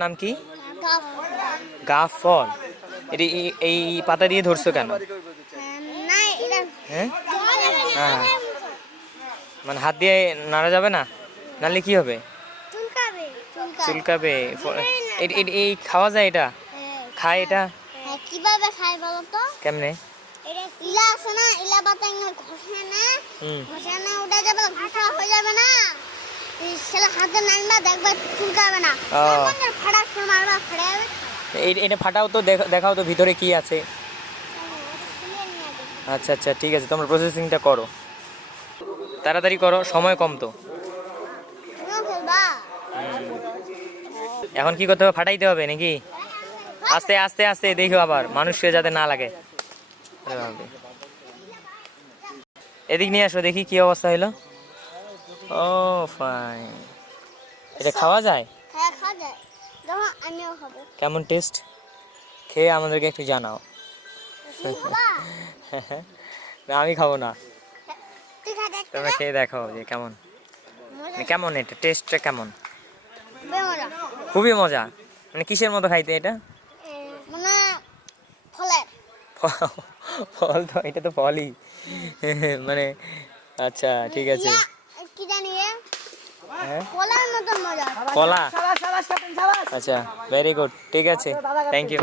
নাম কি? গাফ ফল। এটি এই পাতা দিয়ে ধরছো কেন? হ্যাঁ, হ্যাঁ, মানে হাত দিয়ে নাড়া যাবে না, নাড়লে কি হবে? চুলকাবে। এই খাওয়া যায় এটা? খায় এটা? কিভাবে খায় বলো তো? কেমনে? ইলা আছে না, ইলা পাতা ঘষে না, ঘষে না ওটা যাবে, ঘষা হয়ে যাবে না, সেটা হাতে নাড়বা দেখবা চুলকাবে না। ফাটাস করে মারবা, ফাটে যাবে। এটা ফাটাও তো, দেখাও তো ভিতরে কি আছে। আচ্ছা আচ্ছা, ঠিক আছে, তোমরা প্রসেসিংটা করো, তাড়াতাড়ি করো, সময় কম তো। এখন কি করতে হবে? ফাটাইতে হবে নাকি? আস্তে আস্তে আস্তে দেখো, আবার মানুষকে যাতে না লাগে। এদিক নিয়ে আসো, দেখি কি অবস্থা হইলো। ও ফাইন, এটা খাওয়া যায়? হ্যাঁ, খাওয়া যায়। দেখো আমিও খাবো। কেমন টেস্ট? খেয়ে আমাদেরকে একটু জানাও। না, আমি খাবো না, তোমরা খেয়ে দেখো যে কেমন, কেমন এটা টেস্টটা কেমন। খুবই মজা। মানে কিসের মতো খাইতে এটা? মানে ফলের ফল তো, এটা তো ফলই। মানে আচ্ছা, ঠিক আছে। কি জানি কলার মতো মজা। কলা? আচ্ছা, ভেরি গুড, ঠিক আছে, থ্যাংক ইউ।